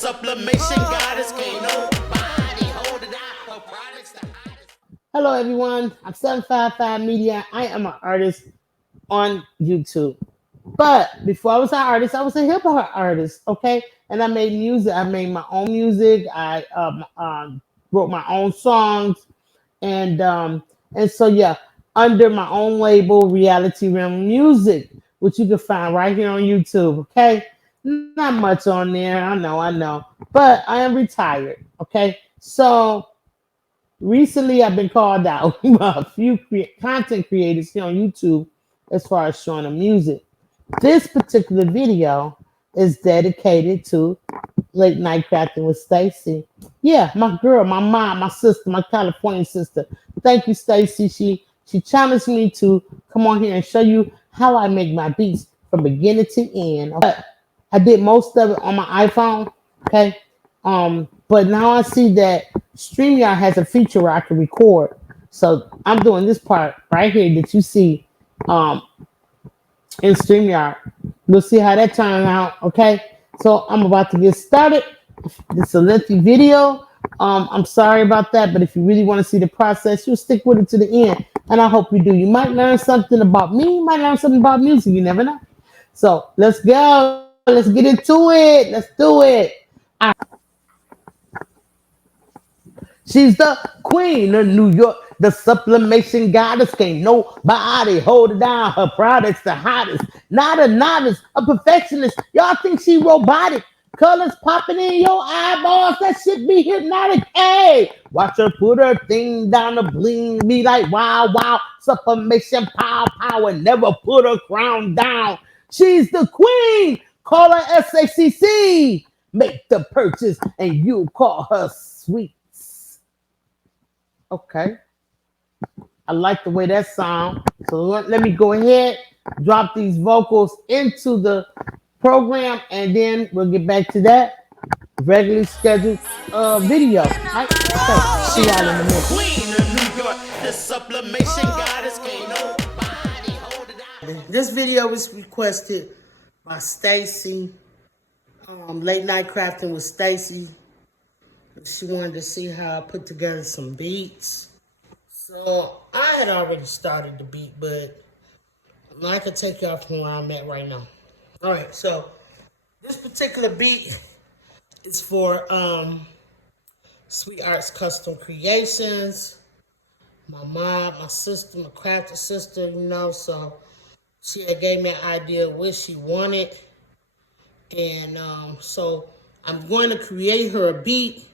sublimation goddess, can't nobody hold it out. Her products the hottest. Hello everyone, I'm 755 Media. I am an artist on YouTube. But before I was an artist, I was a hip hop artist, okay? And I made music. I made my own music. I wrote my own songs, and so yeah, under my own label, Reality Realm Music, which you can find right here on YouTube, okay? Not much on there, I know, but I am retired, okay? So recently I've been called out by a few content creators here on YouTube as far as showing them music. This particular video is dedicated to late night crafting with Stacy. Yeah, my girl, my mom, my sister, my California sister. Thank you, Stacy. She challenged me to come on here and show you how I make my beats from beginning to end. But I did most of it on my iPhone. Okay. But now I see that StreamYard has a feature where I can record. So I'm doing this part right here that you see in StreamYard. We'll see how that turns out. Okay. So I'm about to get started. It's a lengthy video. I'm sorry about that, but if you really want to see the process, you'll stick with it to the end. And I hope you do. You might learn something about me, you might learn something about music, you never know. So let's go. Let's get into it. Let's do it. She's the queen of New York, the sublimation goddess. Can't nobody hold it down. Her products the hottest. Not a novice, a perfectionist. Y'all think she robotic? Colors popping in your eyeballs. That shit be hypnotic. Hey, watch her put her thing down the bling. Be like, wow, wow. Sublimation, power, power. Never put her crown down. She's the queen. Call her SACC. Make the purchase and you call her sweet. Okay. I like the way that sounds. So let me go ahead, drop these vocals into the program, and then we'll get back to that regularly scheduled video. Right? Okay. See y'all in a minute. Queen of New York, the sublimation goddess, can't nobody hold it out. This video was requested by Stacy. Late night crafting with Stacy. She wanted to see how I put together some beats. So I had already started the beat, but I can take y'all from where I'm at right now. All right, so this particular beat is for Sweet Arts Custom Creations. My mom, my sister, my crafter sister, you know, so she had gave me an idea of what she wanted. And so I'm going to create her a beat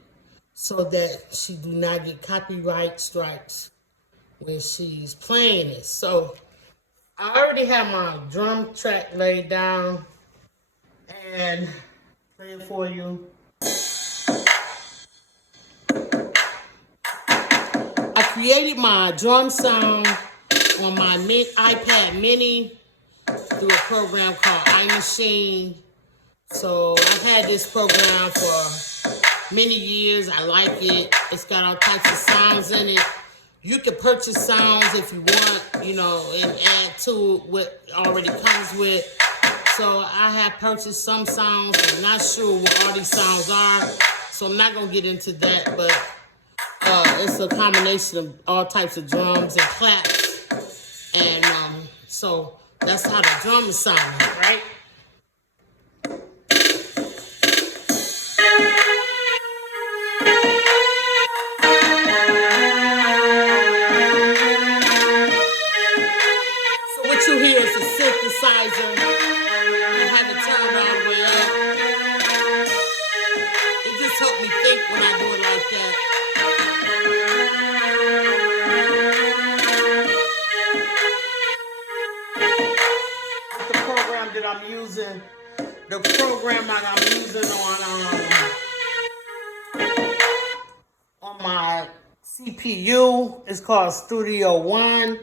so that she do not get copyright strikes when she's playing it. So I already have my drum track laid down and play it for you. I created my drum sound on my iPad mini through a program called iMachine. So I've had this program for many years. I like it. It's got all types of sounds in it. You can purchase sounds if you want, you know, and add to what already comes with. So I have purchased some sounds. I'm not sure what all these sounds are, so I'm not going to get into that, but it's a combination of all types of drums and claps. And so that's how the drum is sounding, right? You hear is a synthesizer. I have it turned all the way up. It just helped me think when I do it like that. The program that I'm using, on my CPU is called Studio One.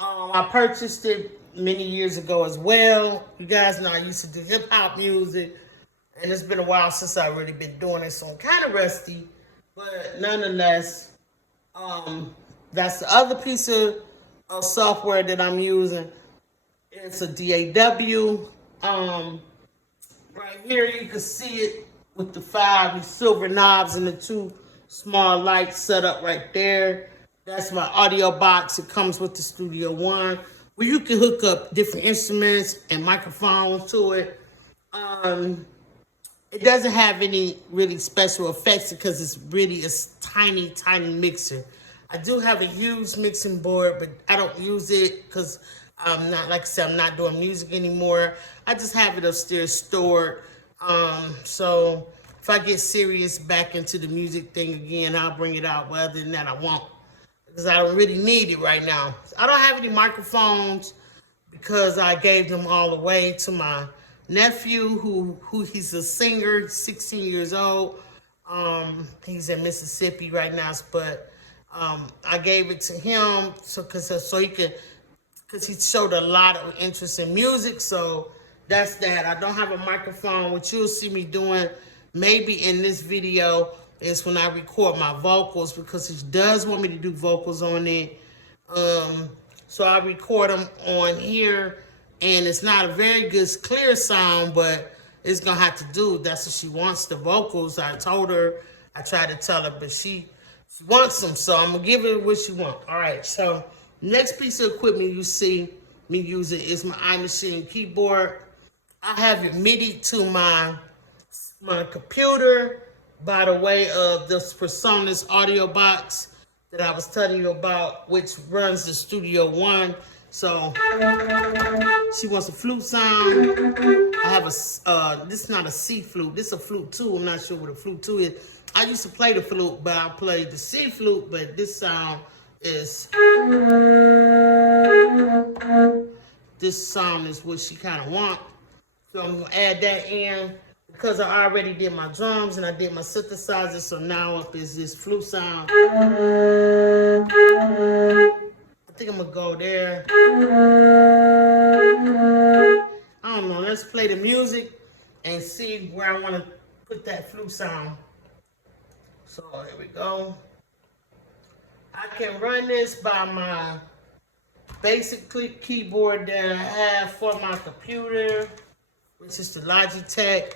I purchased it many years ago as well. You guys know I used to do hip hop music, and it's been a while since I've really been doing it, so I'm kind of rusty. But nonetheless, that's the other piece of software that I'm using. It's a DAW. Right here you can see it with the 5 silver knobs and the 2 small lights set up right there. That's my audio box. It comes with the Studio One, where you can hook up different instruments and microphones to it. It doesn't have any really special effects because it's really a tiny, tiny mixer. I do have a huge mixing board, but I don't use it because I'm not, like I said, I'm not doing music anymore. I just have it upstairs stored. So if I get serious back into the music thing again, I'll bring it out. But other than that, I won't, because I don't really need it right now. I don't have any microphones because I gave them all away to my nephew, who he's a singer, 16 years old. He's in Mississippi right now, but I gave it to him so he could, because he showed a lot of interest in music. So that's that. I don't have a microphone. What you'll see me doing maybe in this video is when I record my vocals, because he does want me to do vocals on it. So I record them on here, and it's not a very good clear sound, but it's gonna have to do. That's what she wants, the vocals. I told her, I tried to tell her, but she wants them, so I'm gonna give her what she wants. All right, so next piece of equipment you see me using is my iMachine keyboard. I have it MIDI to my computer by the way of this PreSonus audio box that I was telling you about, which runs the Studio One. So she wants a flute sound. I have a, this is not a C flute, this is a flute 2. I'm not sure what a flute 2 is. I used to play the flute, but I played the C flute, but this sound is, what she kind of wants. So I'm gonna add that in because I already did my drums and I did my synthesizer. So now up is this flute sound. I think I'm gonna go there. I don't know, let's play the music and see where I wanna put that flute sound. So here we go. I can run this by my basic keyboard that I have for my computer, which is the Logitech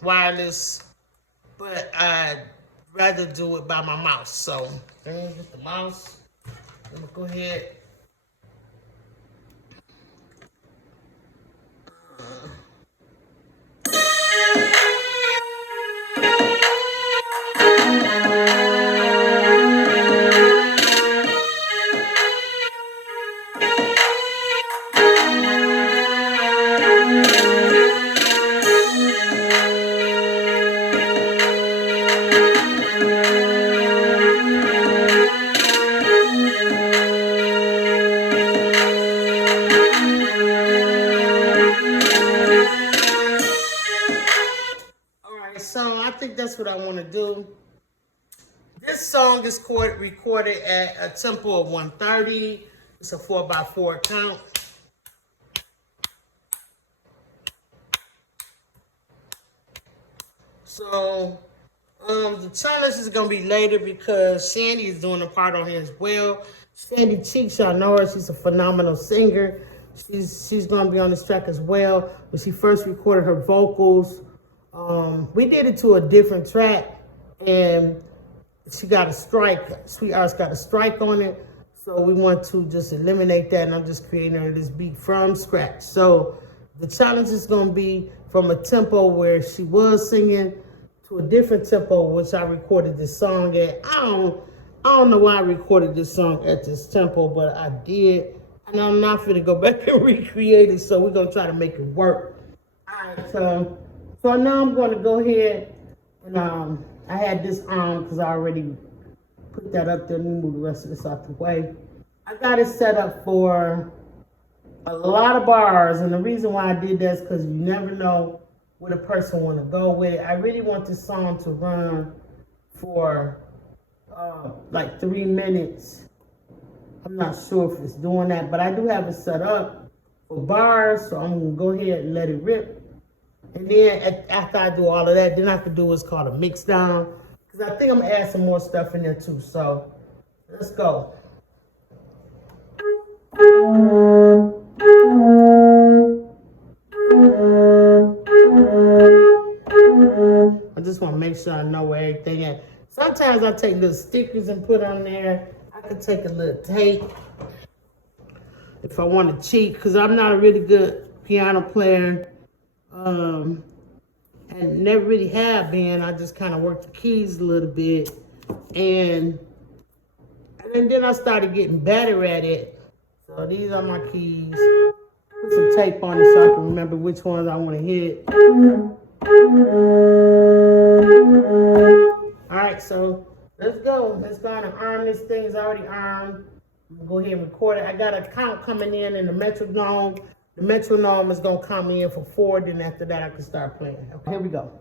wireless, but I'd rather do it by my mouse. So with the mouse, I'm gonna go ahead. So I think that's what I want to do. This song is recorded at a tempo of 130. It's a 4x4 count. So the challenge is gonna be later because Shandy is doing a part on here as well. Shandy Cheeks, y'all know her. She's a phenomenal singer. She's gonna be on this track as well. When she first recorded her vocals, we did it to a different track, and she got a strike. Sweet Arts got a strike on it, so we want to just eliminate that, and I'm just creating her this beat from scratch. So the challenge is gonna be from a tempo where she was singing to a different tempo, which I recorded this song at. I don't know why I recorded this song at this tempo, but I did, and I'm not gonna go back and recreate it. So we're gonna try to make it work. All right, so now I'm going to go ahead and I had this on because I already put that up there. Let me move the rest of this out the way. I got it set up for a lot of bars, and the reason why I did that is because you never know what a person want to go with. I really want this song to run for like 3 minutes. I'm not sure if it's doing that, but I do have it set up for bars, so I'm going to go ahead and let it rip. And then after I do all of that, then I can do what's called a mix down, because I think I'm gonna add some more stuff in there too. So let's go. make sure I know where everything is. Sometimes I take little stickers and put on there. I could take a little tape if I want to cheat, because I'm not a really good piano player. And never really have been. I just kind of work the keys a little bit. And then I started getting better at it. So these are my keys. Put some tape on it so I can remember which ones I want to hit. All right, so let's go. Let's go and arm this thing. It's already armed. Go ahead and record it. I got a count coming in the metronome. The metronome is going to come in for 4. Then after that, I can start playing. Okay, here we go.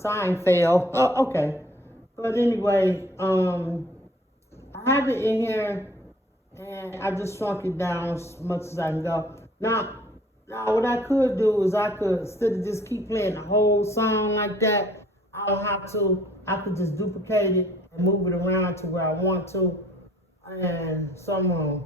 Sign fail. Oh, okay. But anyway, I have it in here and I just shrunk it down as much as I can go. Now what I could do is I could, instead of just keep playing the whole song like that, I don't have to. I could just duplicate it and move it around to where I want to. And so I'm going to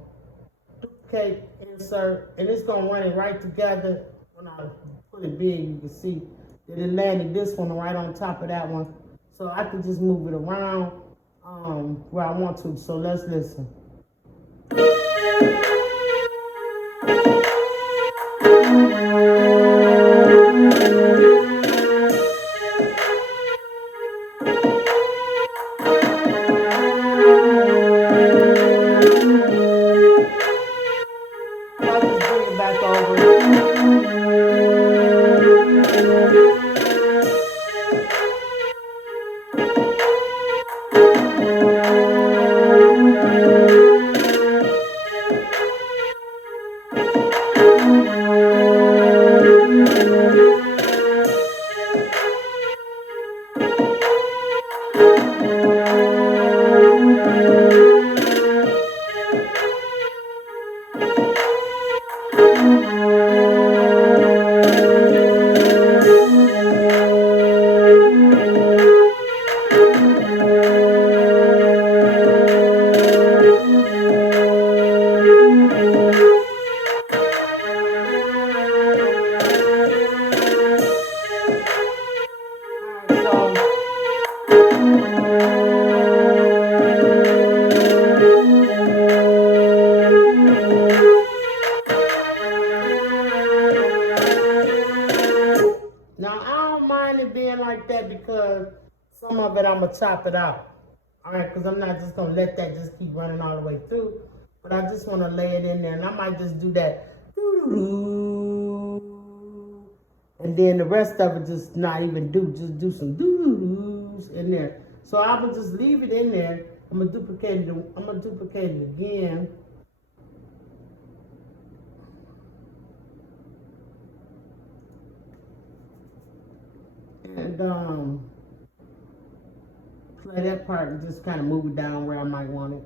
duplicate, insert, and it's going to run it right together. When I put it big, you can see that it landed this one right on top of that one. So I could just move it around where I want to. So let's listen. I'll just bring it back over. Because some of it I'm gonna chop it out. All right, because I'm not just gonna let that just keep running all the way through, but I just want to lay it in there, and I might just do that, and then the rest of it just not even do, just do some doo-doo-doos in there. So I will just leave it in there. I'm gonna duplicate it. I'm gonna duplicate it again. And play that part and just kind of move it down where I might want it.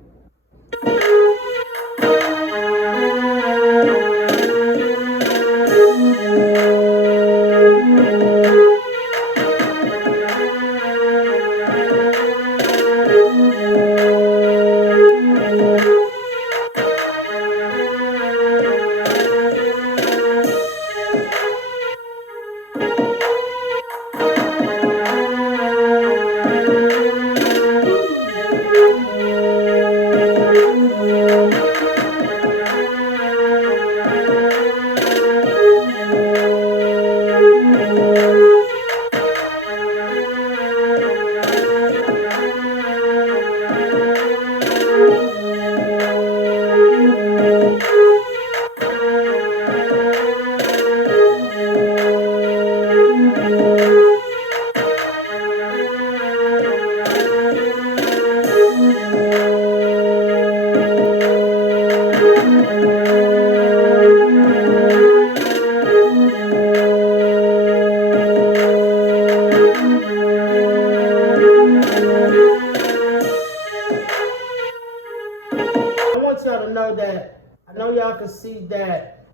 know that, I know y'all can see that,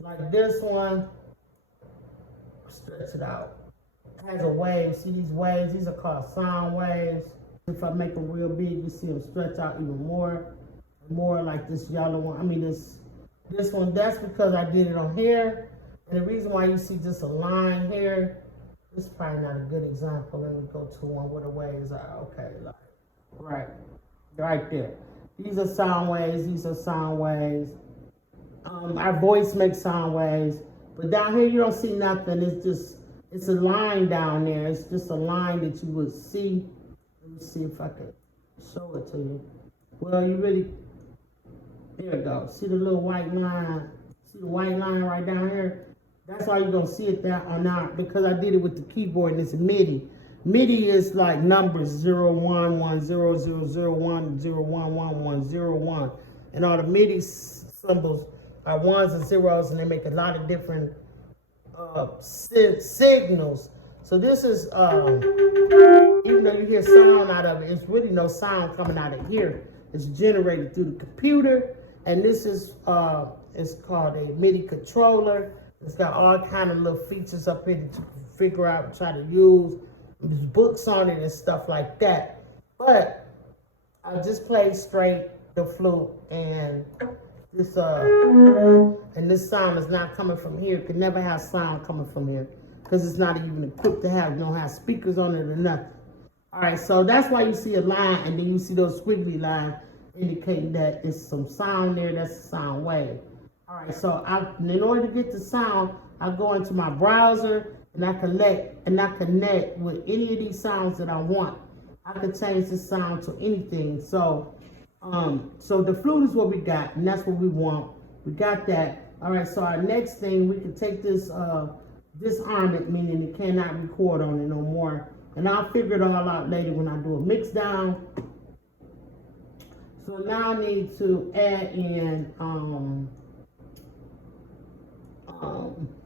like this one, stretch it out. It has a wave. See these waves? These are called sound waves. If I make them real big, you see them stretch out even more. More like this yellow one. I mean this one, that's because I did it on here. And the reason why you see just a line here, this is probably not a good example. Let me go to one where the waves are. Okay, like right there. These are sound waves, these are sound waves. Our voice makes sound waves. But down here you don't see nothing. It's a line down there. It's just a line that you would see. Let me see if I can show it to you. Well, you really, there it goes. See the little white line? See the white line right down here? That's why you're going to see it there or not, because I did it with the keyboard and it's MIDI. MIDI is like numbers 0, 1, 1, 0, 0, 0, 1, 0, 1, 1, 1, 0, 1. And all the MIDI symbols are ones and zeros, and they make a lot of different signals. So this is, even though you hear sound out of it, it's really no sound coming out of here. It's generated through the computer. And this is, it's called a MIDI controller. It's got all kind of little features up here that you can figure out and try to use. There's books on it and stuff like that. But I just played straight the flute, and this sound is not coming from here. It could never have sound coming from here because it's not even equipped to have, don't have speakers on it or nothing. All right, so that's why you see a line, and then you see those squiggly lines indicating that there's some sound there. That's a sound wave. All right, so in order to get the sound, I go into my browser and I connect with any of these sounds that I want. I can change the sound to anything. So, so the flute is what we got, and that's what we want. We got that. All right, so our next thing, we can take this disarm it, meaning it cannot record on it no more. And I'll figure it all out later when I do a mix down. So now I need to add in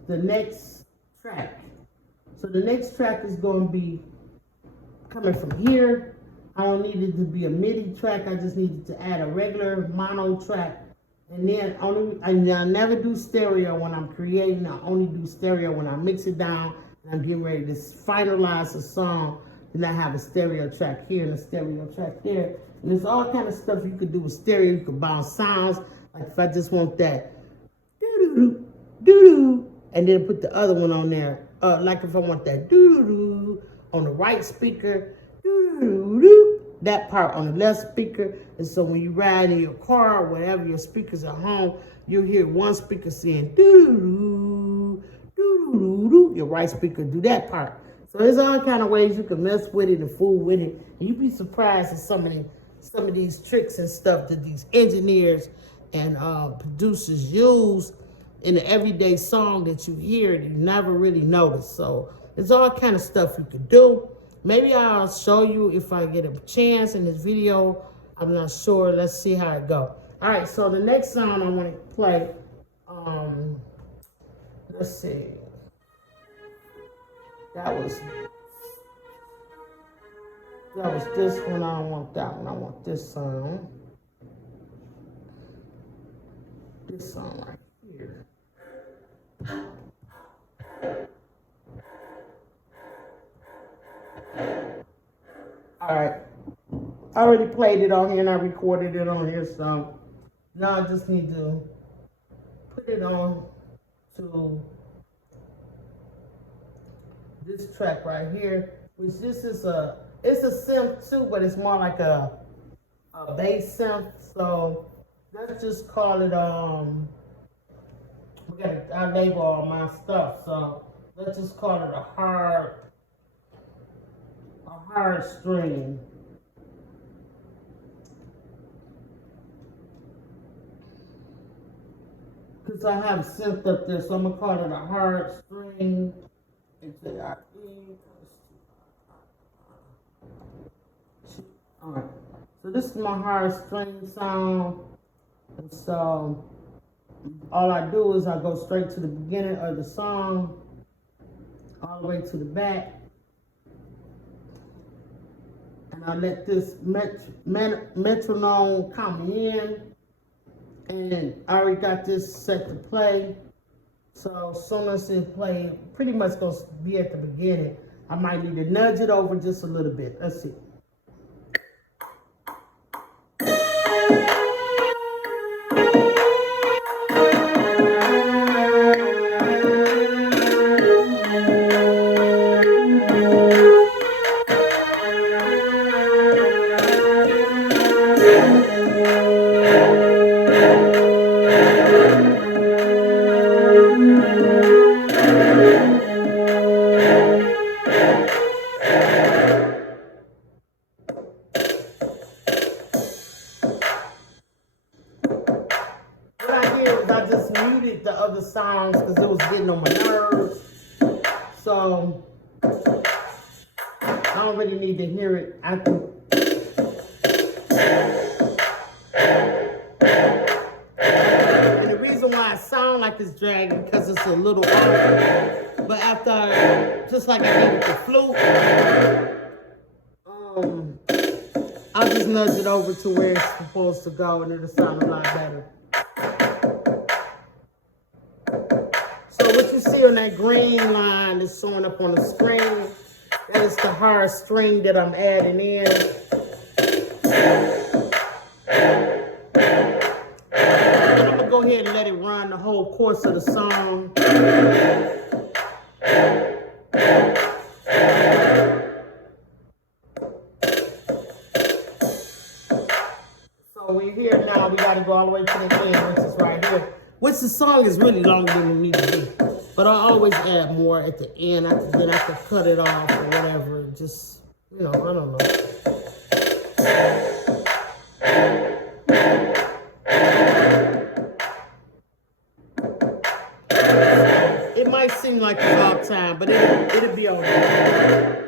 the next track. So the next track is going to be coming from here. I don't need it to be a MIDI track. I just needed to add a regular mono track. And then I never do stereo when I'm creating. I only do stereo when I mix it down and I'm getting ready to finalize a song. Then I have a stereo track here and a stereo track here. And there's all kind of stuff you could do with stereo. You could bounce sounds. Like if I just want that doo-doo-doo, doo-doo, and then put the other one on there. Like if I want that doo-doo-doo on the right speaker, doo-doo-doo, that part on the left speaker. And so when you ride in your car or whatever, your speakers at home, you'll hear one speaker saying doo-doo-doo, doo-doo-doo, your right speaker do that part. So there's all kind of ways you can mess with it and fool with it. And you'd be surprised at some of these tricks and stuff that these engineers and producers use in the everyday song that you hear and you never really notice. So there's all kind of stuff you could do. Maybe I'll show you if I get a chance in this video. I'm not sure. Let's see how it goes. All right, so the next song I want to play, let's see. That was this one. I don't want that one. I want this song. This song right here. All right. I already played it on here and I recorded it on here, so now I just need to put it on to this track right here, which this is it's a synth too, but it's more like a bass synth. So let's just call it I label all my stuff, so let's just call it a hard string. Because I have synth up there, so I'm gonna call it a hard string. Alright, so this is my hard string sound. And so all I do is I go straight to the beginning of the song, all the way to the back. And I let this metronome come in. And I already got this set to play. So as soon as it play, pretty much gonna be at the beginning. I might need to nudge it over just a little bit. Let's see. I just muted the other songs because it was getting on my nerves. So I don't really need to hear it. I can. And the reason why I sound like it's dragging because it's a little off. But after, just like I did with the flute, I'll just nudge it over to where it's supposed to go and it'll sound a lot better. So what you see on that green line that's showing up on the screen, that is the hard string that I'm adding in. And I'm gonna go ahead and let it run the whole course of the song. So we're here now, we gotta go all the way to the end, which is right here. Which the song is really longer than it needs to be. But I always add more at the end. Then I can cut it off or whatever. Just, you know, I don't know. It might seem like it's all time, but it'll be all right.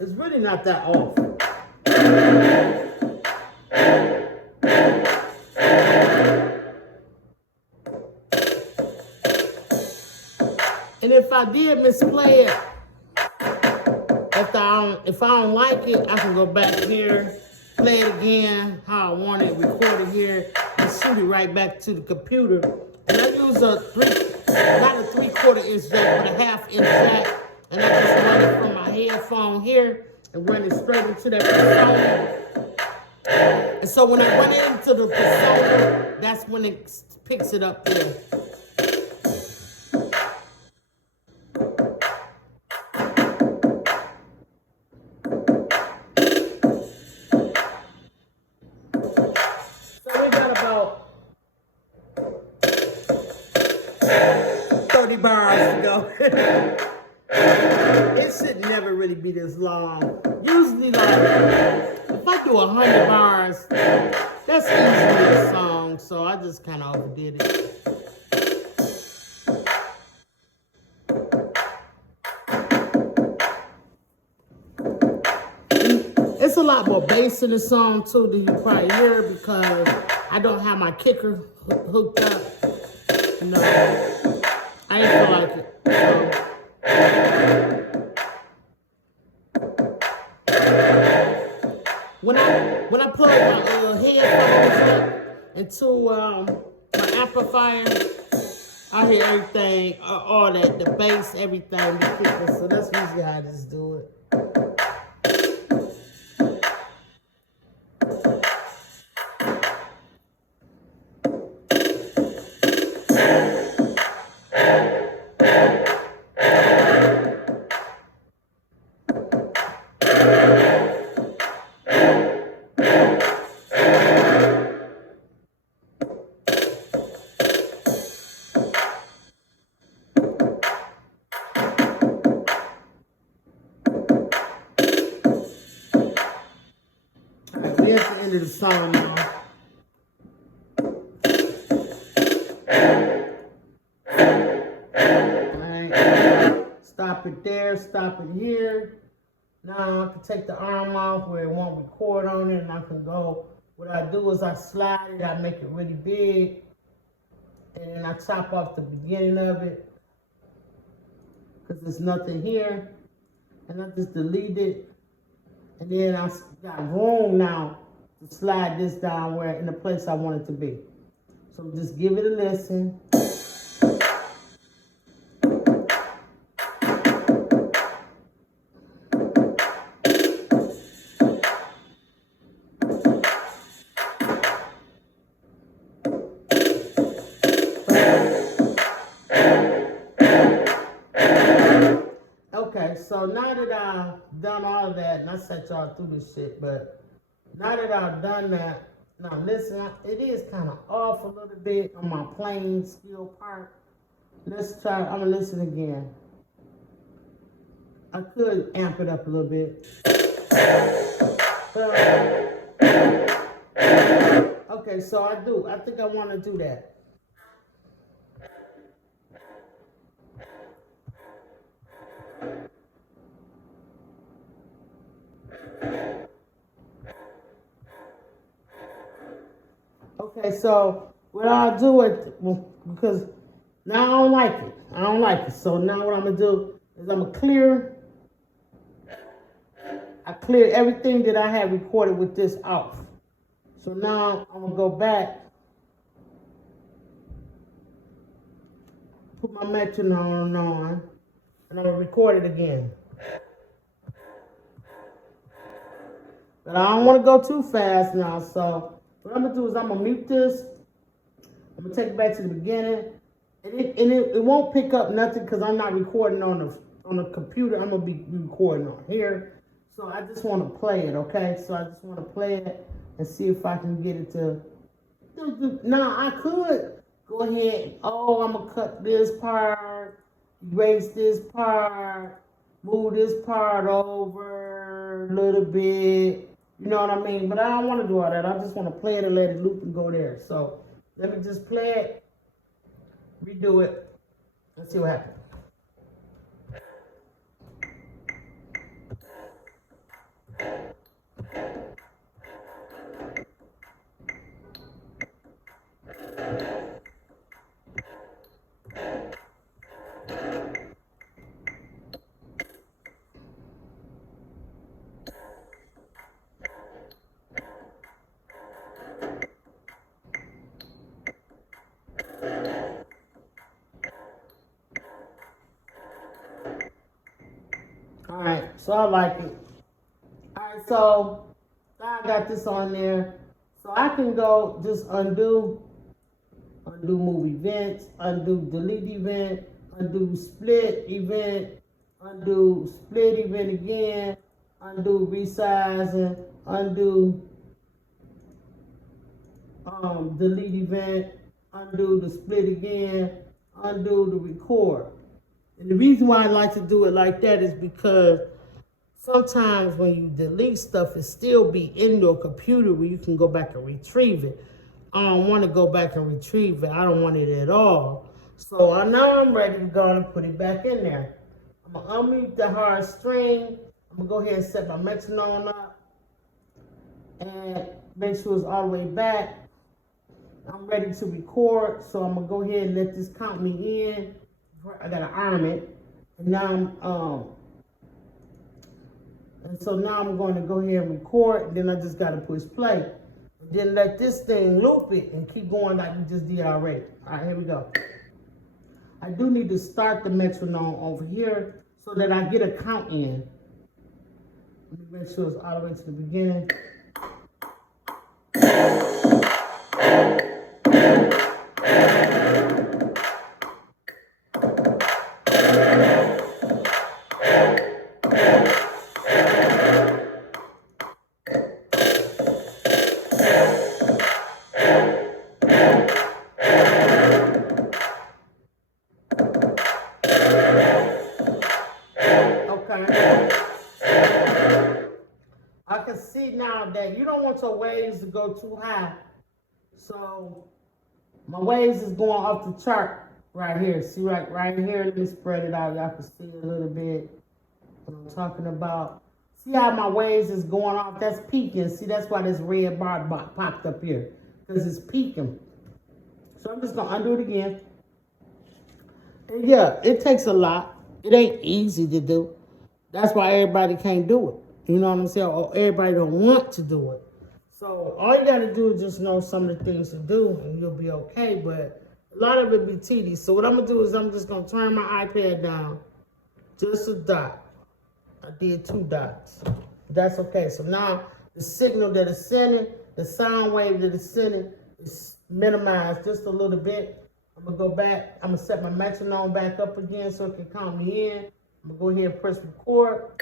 It's really not that off. And if I did misplay it, if I don't like it, I can go back here, play it again how I want it, record it here, and shoot it right back to the computer. And I use not a 3/4 inch jack, but a 1/2 inch jack. And I just run it from my headphone here and run it straight into that persona. And so when I run it into the persona, that's when it picks it up there. So we got about 30 bars to go. It should never really be this long. Usually, like, if I do 100 bars, that's easily a song, so I just kind of overdid it. It's a lot more bass in the song, too, than you probably hear because I don't have my kicker hooked up. No, I didn't feel like it. When I plug my headphones up into my amplifier, I hear everything, all that, the bass, everything, the kicker. So that's usually how I just do it. We're at the end of the song now. Alright. Stop it there, stop it here. Now I can take the arm off where it won't record on it, and I can go. What I do is I slide it, I make it really big, and then I chop off the beginning of it because there's nothing here, and I just delete it, and then I got room now to slide this down where in the place I want it to be. So just give it a listen. Okay, so now that I've done all of that, and I set y'all through this shit, but now that I've done that, now listen, it is kind of off a little bit on my plain steel part. Let's try, I'm gonna listen again. I could amp it up a little bit. Okay, so I think I want to do that. Okay, so what I'll do it, because now I don't like it. I don't like it. So now what I'm going to do is I'm going to clear everything that I had recorded with this off. So now I'm going to go back, put my metronome on, and I'm going to record it again. But I don't want to go too fast now, so what I'm going to do is I'm going to mute this. I'm going to take it back to the beginning. And it won't pick up nothing because I'm not recording on the computer. I'm going to be recording on here. So I just want to play it, okay? So I just want to play it and see if I can get it to... Now, I could go ahead, I'm going to cut this part, erase this part, move this part over a little bit. You know what I mean? But I don't want to do all that. I just want to play it and let it loop and go there. So let me just play it, redo it, and see what happens. Alright, so I like it. Alright, so now I got this on there. So I can go just undo move events, undo delete event, undo split event, undo split event again, undo resizing, undo delete event, undo the split again, undo the record. And the reason why I like to do it like that is because sometimes when you delete stuff, it still be in your computer where you can go back and retrieve it. I don't want to go back and retrieve it. I don't want it at all. So now I'm ready to go and put it back in there. I'm going to unmute the hard string. I'm going to go ahead and set my metronome up and make sure it's all the way back. I'm ready to record, so I'm going to go ahead and let this count me in. I gotta arm it, and now so now I'm going to go ahead and record, and then I just gotta push play, and then let this thing loop it and keep going like we just did already. All right, here we go. I do need to start the metronome over here so that I get a count in. Let me make sure it's all the way to the beginning. I can see now that you don't want your waves to go too high. So my waves is going off the chart right here. See right here, let me spread it out. Y'all can see a little bit what I'm talking about. See how my waves is going off? That's peaking. See, that's why this red bar popped up here. Because it's peaking. So I'm just going to undo it again. And yeah, it takes a lot. It ain't easy to do. That's why everybody can't do it. You know what I'm saying? Or everybody don't want to do it. So all you got to do is just know some of the things to do and you'll be okay. But a lot of it be tedious. So what I'm going to do is I'm just going to turn my iPad down. Just a dot. I did 2 dots. That's okay. So now the signal that is sending, the sound wave that is sending is minimized just a little bit. I'm going to go back. I'm going to set my metronome back up again so it can count me in. I'm going to go ahead and press record.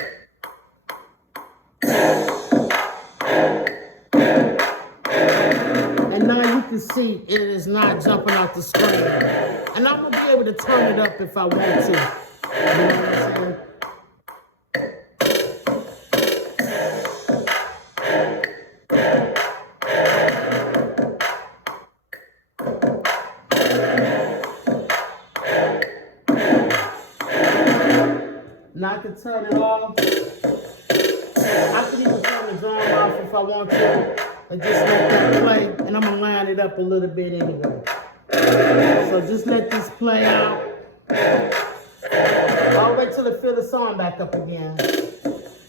And now you can see it is not jumping out the screen. And I'm going to be able to turn it up if I want to. You know what I'm saying? Now I can turn it off. I can even turn the drum off if I want to. And just let that play. And I'm going to line it up a little bit anyway. So just let this play out. I'll wait till it fill the song back up again.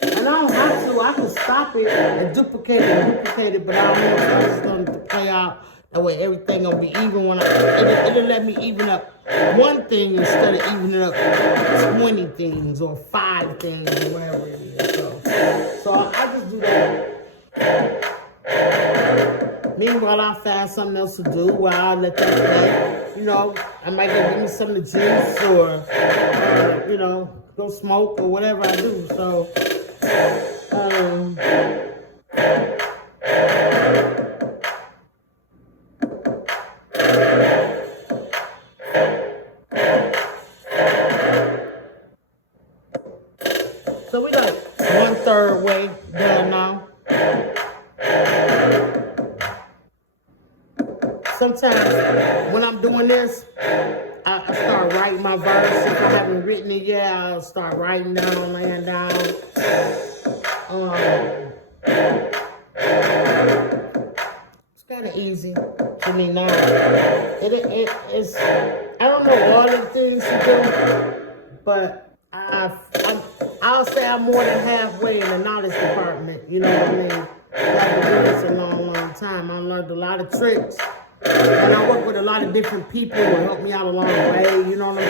And I don't have to. I can stop it and duplicate it. But I don't know if I just want it to play out. That way everything going to be even when it'll let me even up one thing instead of evening up 20 things or 5 things or whatever it is. So I just do that. Meanwhile, I find something else to do while I let that play. You know, I might go give me something to juice or you know, go smoke or whatever I do. So, so we like 1/3 way done now. Sometimes when I'm doing this, I start writing my verse. If I haven't written it yet, I'll start writing down, laying down. It's kind of easy to me now. It's I don't know all the things to do, but I'll say I'm more than halfway in the knowledge department. You know what I mean? I've been doing this a long, long time. I learned a lot of tricks. And I work with a lot of different people who help me out along the way, you know what I'm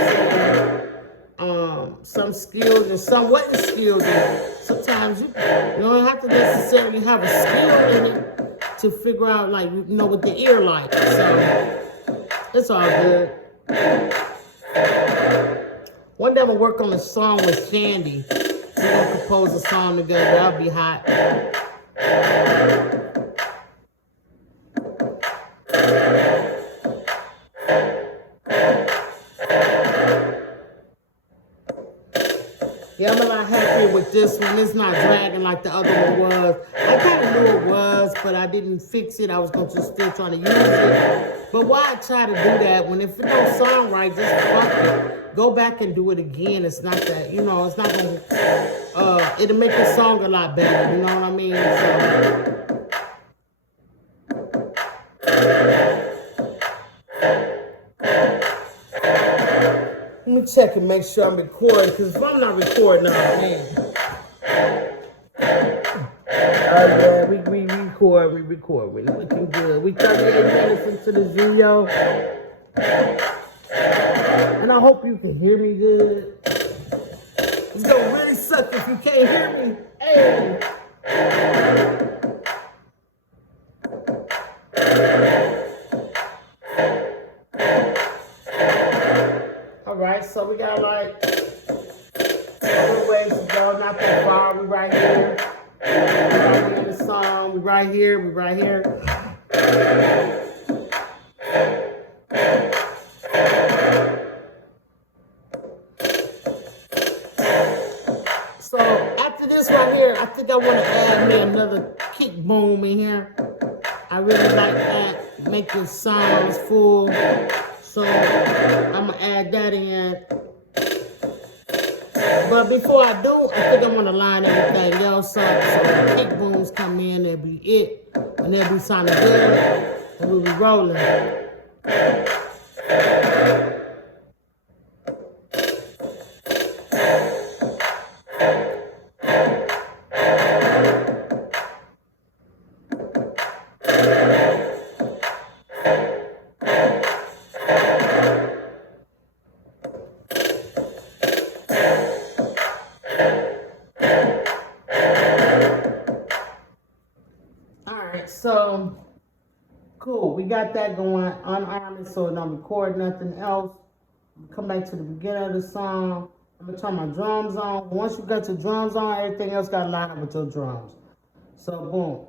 saying? Some skilled and some wasn't skilled in. Sometimes you don't have to necessarily have a skill in it to figure out, like, you know, what the ear like. So, it's all good. One day I'm going to work on a song with Shandy. We're going to compose a song together. That'll be hot. Yeah, I'm a lot happier with this one. It's not dragging like the other one was. I kind of knew it was, but I didn't fix it. I was going to just still trying to use it. But why I try to do that when if it don't sound right, just fuck it. Go back and do it again. It's not that, you know, it's not going to, it'll make the song a lot better. You know what I mean? So, let me check and make sure I'm recording, because if I'm not recording, man. Yeah, we record. We're looking good. We 38 minutes into the video. And I hope you can hear me good. It's gonna really suck if you can't hear me. Hey. Alright, so we got like a little ways to go, not that far. We right here. We right here in the song. We right here. We right here. So after this right here, I think I want to add me another kick boom in here. I really like that, make the sounds full. So I'm gonna add that in. But before I do, I think I want to line everything else up. So when the kick booms come in, that'll be it. And they'll be sounding good. And we'll be rolling. So, cool. We got that going. Unarm it so it don't record nothing else. Come back to the beginning of the song. I'm going to turn my drums on. Once you got your drums on, everything else got to line up with your drums. So, boom.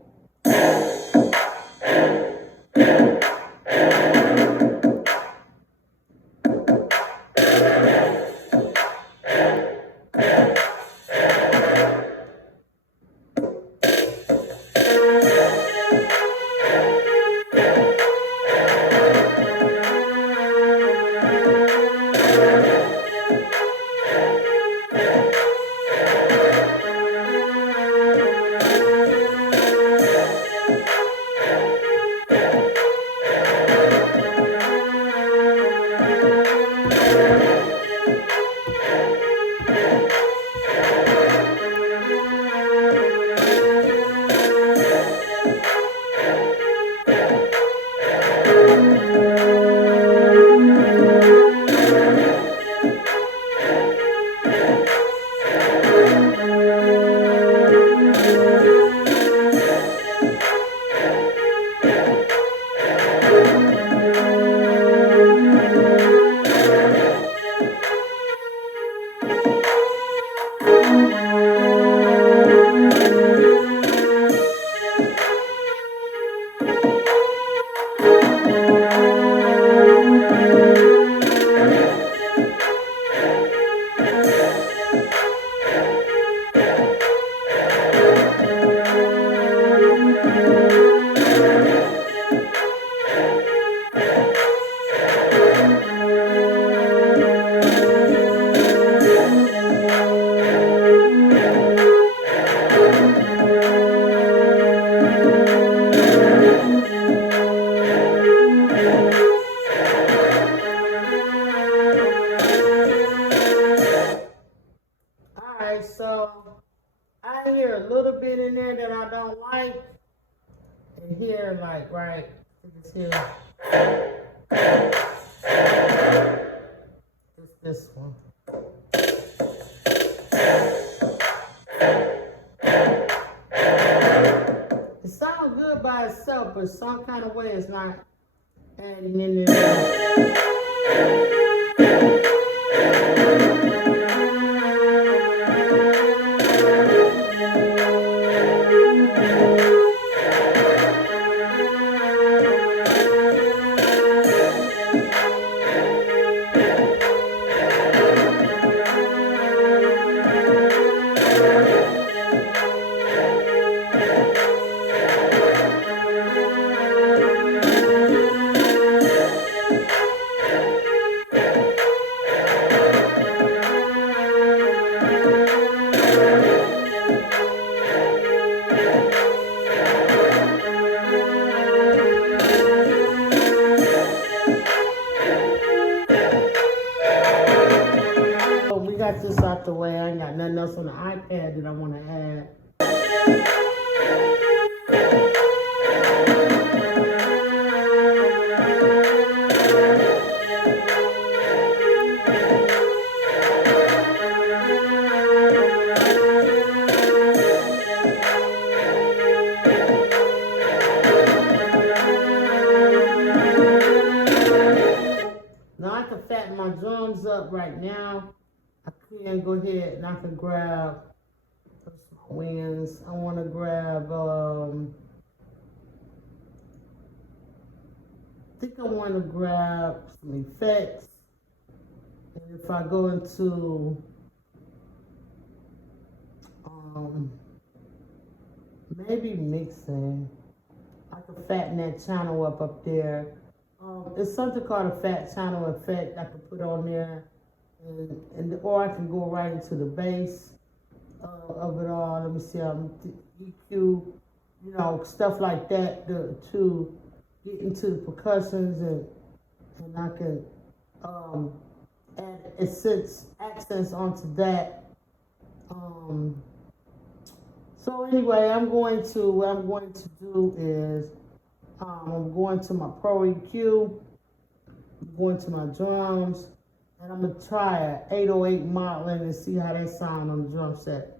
I hear a little bit in there that I don't like. And here, like, right, it's here. It's this one. It sounds good by itself, but some kind of way it's not adding in there. Got this out the way. I ain't got nothing else on the iPad that I want to add. Now I can fatten my drums up right now. I can go ahead and I can grab my wings. I want to grab, I think I want to grab some effects. And if I go into, maybe mixing, I can fatten that channel up there. It's something called a fat channel effect I can put on there. or I can go right into the base of it all. Let me see, EQ, stuff like that to get into the percussions, and I can add accents onto that. So anyway, what I'm going to do is I'm going to my Pro EQ, I'm going to my drums, and I'm gonna try an 808 modeling and see how they sound on the drum set.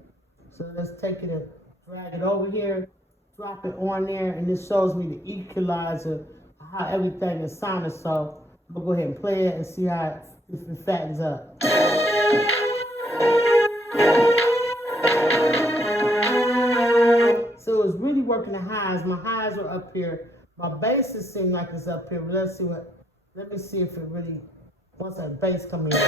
So let's take it and drag it over here, drop it on there, and this shows me the equalizer, how everything is sounding. So I'm gonna go ahead and play it and see if it fattens up. So it's really working the highs. My highs are up here. My basses seem like it's up here, but let me see if it really, once that bass comes in.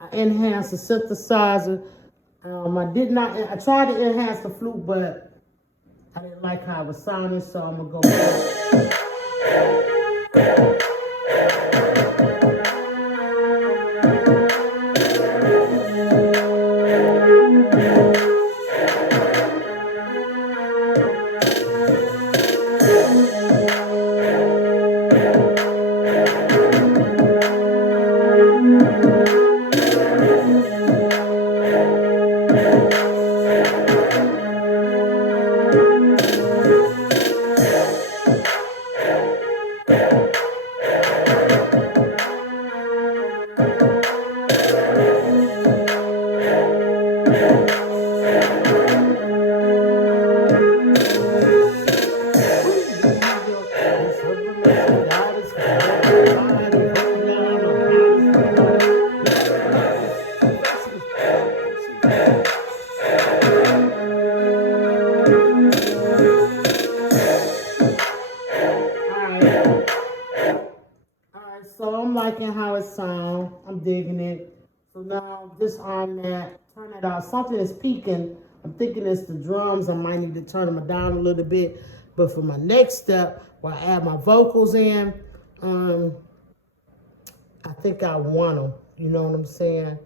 I enhanced the synthesizer. I tried to enhance the flute, but I didn't like how it was sounding, so I'm gonna go back. How it sounds. I'm digging it. So now disarm that, turn it off. Something is peaking. I'm thinking it's the drums. I might need to turn them down a little bit. But for my next step, where I add my vocals in, I think I want them. You know what I'm saying?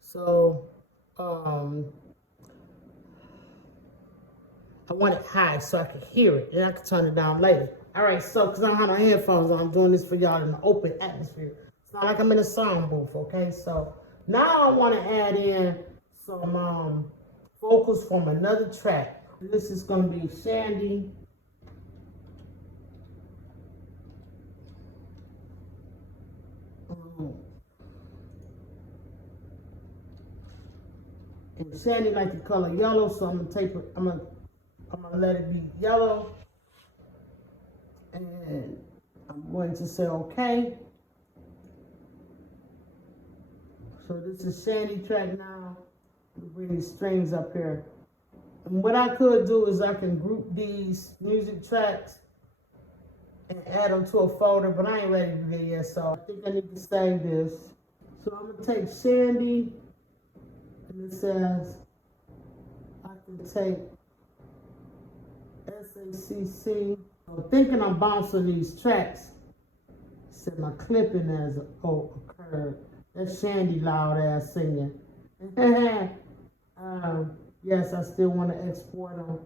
So I want it high so I can hear it, and I can turn it down later. All right, so because I don't have my headphones on, I'm doing this for y'all in an open atmosphere. It's not like I'm in a song booth, okay? So now I want to add in some vocals from another track. This is going to be Shandy. And Shandy like the color yellow, so I'm gonna tape it. I'm gonna let it be yellow, and I'm going to say okay. So this is Shandy track now. We bring these strings up here. And what I could do is I can group these music tracks and add them to a folder, but I ain't ready to do that yet, so I think I need to save this. So I'm gonna take Shandy, and it says I can take SACC. I'm thinking I'm bouncing these tracks. Set my clipping as occurred. That's Shandy loud ass singing. Yes, I still want to export them.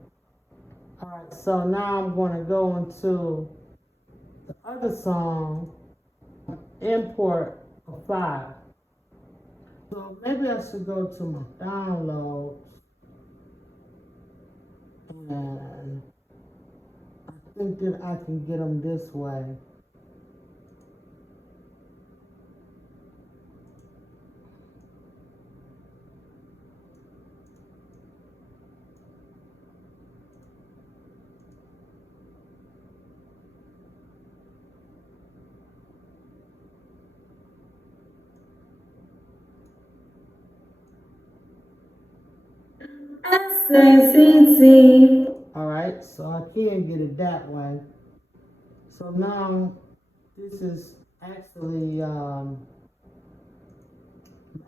All right, so now I'm going to go into the other song, import a file. So maybe I should go to my downloads, and I think that I can get them this way. All right, so I can get it that way. So now this is actually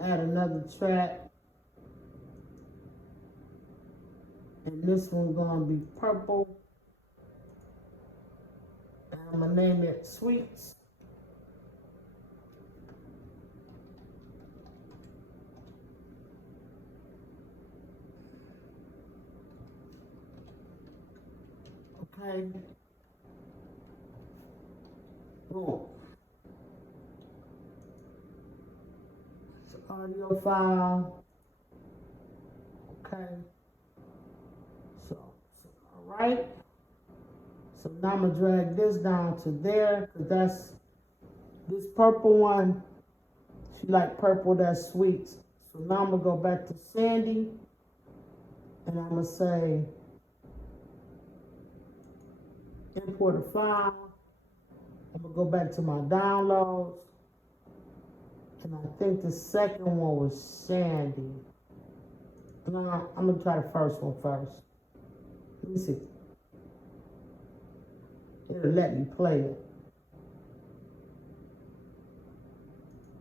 add another track, and this one's gonna be purple, and I'm gonna name it Sweets. Okay. Boom. It's an audio file. Okay. So all right. So now I'm gonna drag this down to there, because that's this purple one. She like purple, that's Sweets. So now I'm gonna go back to Sandy, and I'm gonna say import a file. I'm gonna go back to my downloads, and I think the second one was Sandy. No, I'm gonna try the first one first. Let me see. It'll let me play it.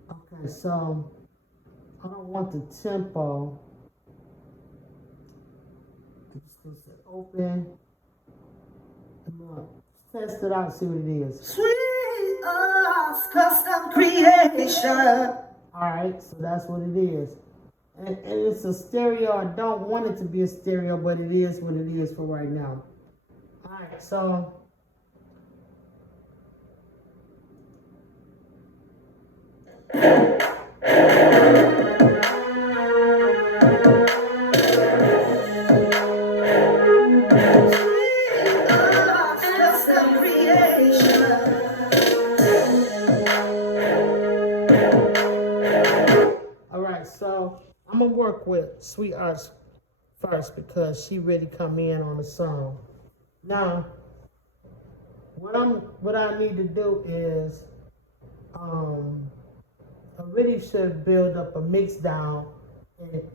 Okay, so hold want the tempo. Just gonna say open. I'm gonna test it out, see what it is. Sweet custom creation. Alright, so that's what it is. And it's a stereo. I don't want it to be a stereo, but it is what it is for right now. Alright, so Custom creation. alright, so I'm gonna work with Sweet Arts first because she really come in on the song. Now, what I need to do is I really should build up a mix down,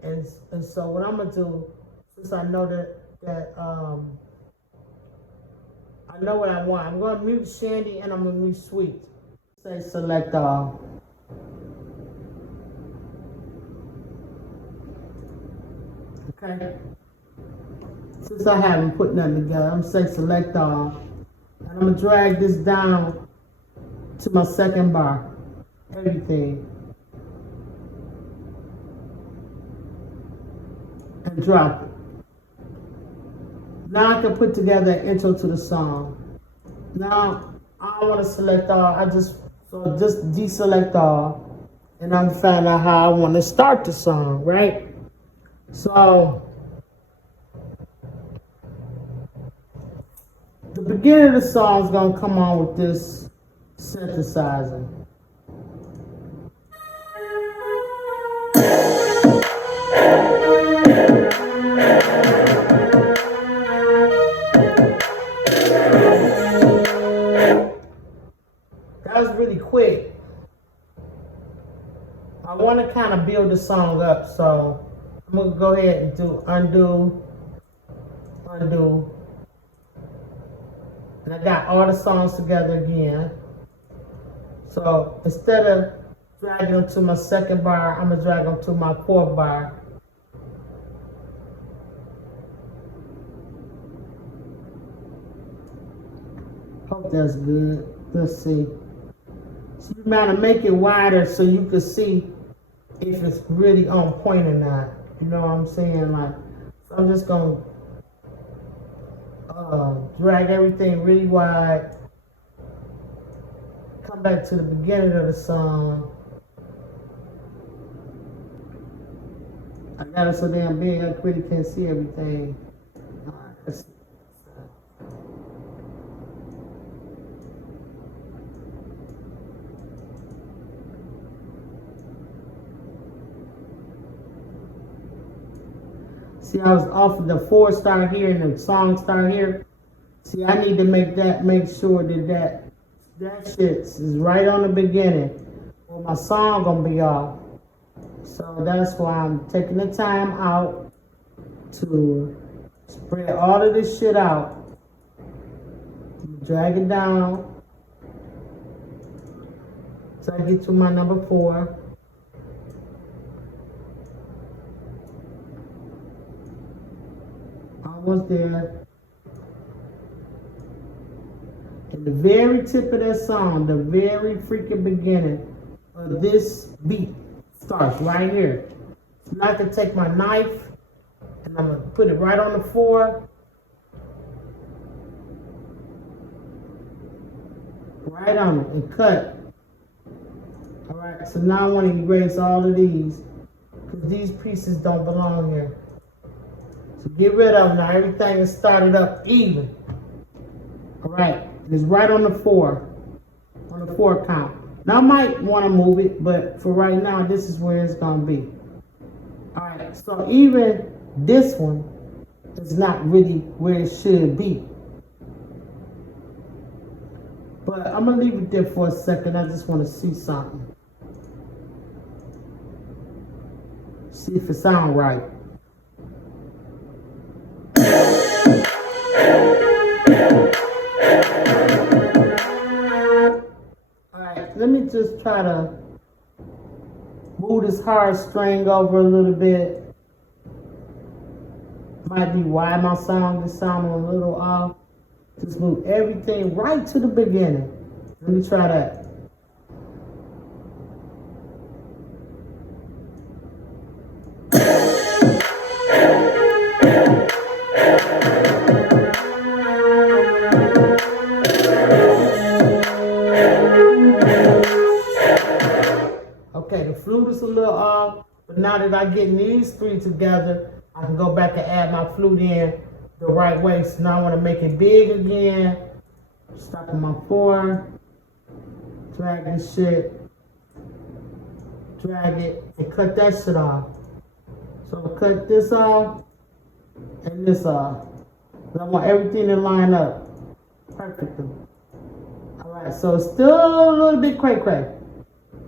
and so what I'm gonna do, since I know that I know what I want, I'm gonna mute Shandy and I'm gonna mute Sweet. Say select all. Okay. Since I haven't put nothing together, I'm gonna say select all, and I'm gonna drag this down to my second bar. Everything. And drop it. Now I can put together an intro to the song. Now I don't want to select all. I just deselect all, and I'm find out how I want to start the song, right? So the beginning of the song is gonna come on with this synthesizer. That was really quick. I want to kind of build the song up, so I'm gonna go ahead and do undo, undo. And I got all the songs together again. So instead of dragging them to my second bar, I'm gonna drag them to my fourth bar. Hope that's good. Let's see. So you gotta make it wider so you can see if it's really on point or not. You know what I'm saying? Like, so I'm just gonna drag everything really wide. Come back to the beginning of the song. I got it so damn big I really can't see everything. Alright, let's see. See, I was off of the 4 star here and the song star here. See, I need to make sure that shit is right on the beginning, or my song gonna be off. So that's why I'm taking the time out to spread all of this shit out. Drag it down so I get to my number 4. Almost there. And the very tip of that song, the very freaking beginning of this beat starts right here. So now I can take my knife and I'm gonna put it right on the 4. Right on it and cut. Alright, so now I want to erase all of these because these pieces don't belong here. So get rid of them. Now everything is started up even. Alright, it's right on the 4. On the 4 count. Now I might want to move it, but for right now, this is where it's going to be. Alright, so even this one is not really where it should be. But I'm going to leave it there for a second. I just want to see something. See if it sounds right. Alright, let me just try to Move this hard string over a little bit. Might be why my sound is sounding a little off. Just move everything right to the beginning. Let me try that. Okay, the flute is a little off, but now that I get these three together, I can go back and add my flute in the right way. So now I want to make it big again. Stop on my 4. Drag this shit. Drag it and cut that shit off. So I'm gonna cut this off and this off. I want everything to line up perfectly. Alright, so it's still a little bit cray-cray,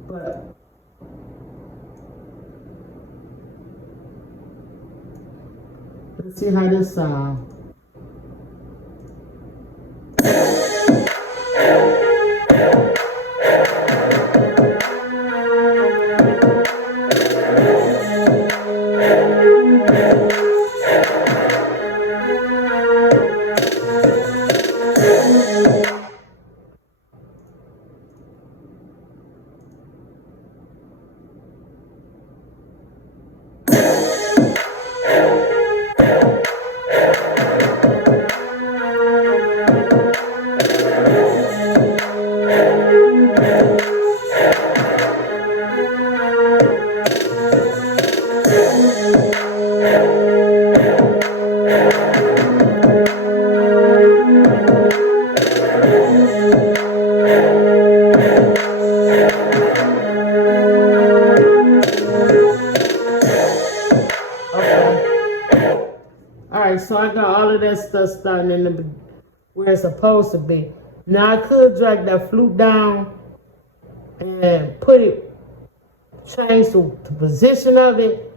but let's see how this sounds. So I got all of that stuff starting in the where it's supposed to be. Now I could drag that flute down and put it, change the position of it,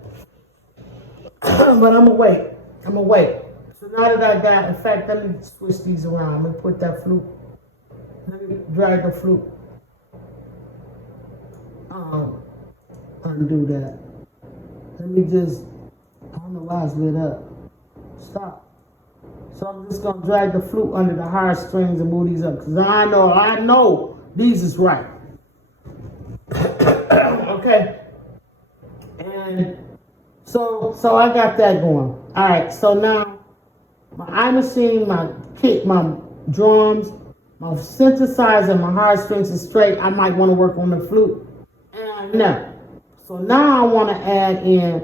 but I'm gonna wait. So now that I got, in fact, let me switch these around. Let me put that flute. Let me drag the flute. Undo that. Let me just. I don't know why it's lit up. Stop. So I'm just gonna drag the flute under the hard strings and move these up, because I know these is right. Okay. And so I got that going. All right. So now my eye machine, my kick, my drums, my synthesizer, my hard strings is straight. I might want to work on the flute. And no. So now I want to add in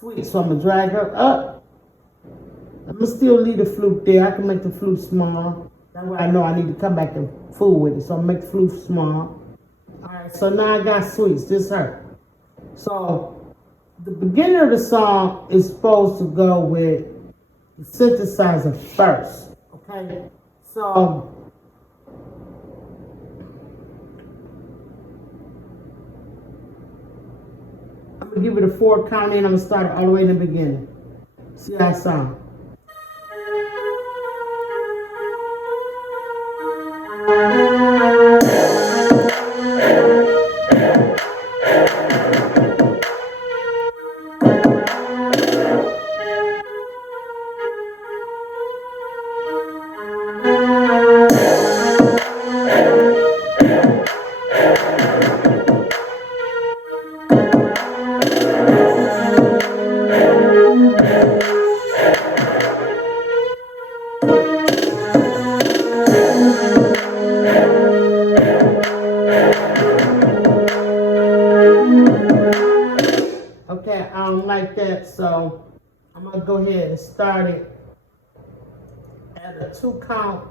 sweet. So I'm gonna drag her up. I'm gonna still leave the flute there. I can make the flute small. That way I know I need to come back and fool with it. So I'm gonna make the flute small. Alright, so now I got sweets. This her. So the beginning of the song is supposed to go with the synthesizer first. Okay? So I'm gonna give it a 4 count in. I'm gonna start it all the way in the beginning. See how it sounds. Okay, I don't like that, so I'm gonna go ahead and start it at a 2 count.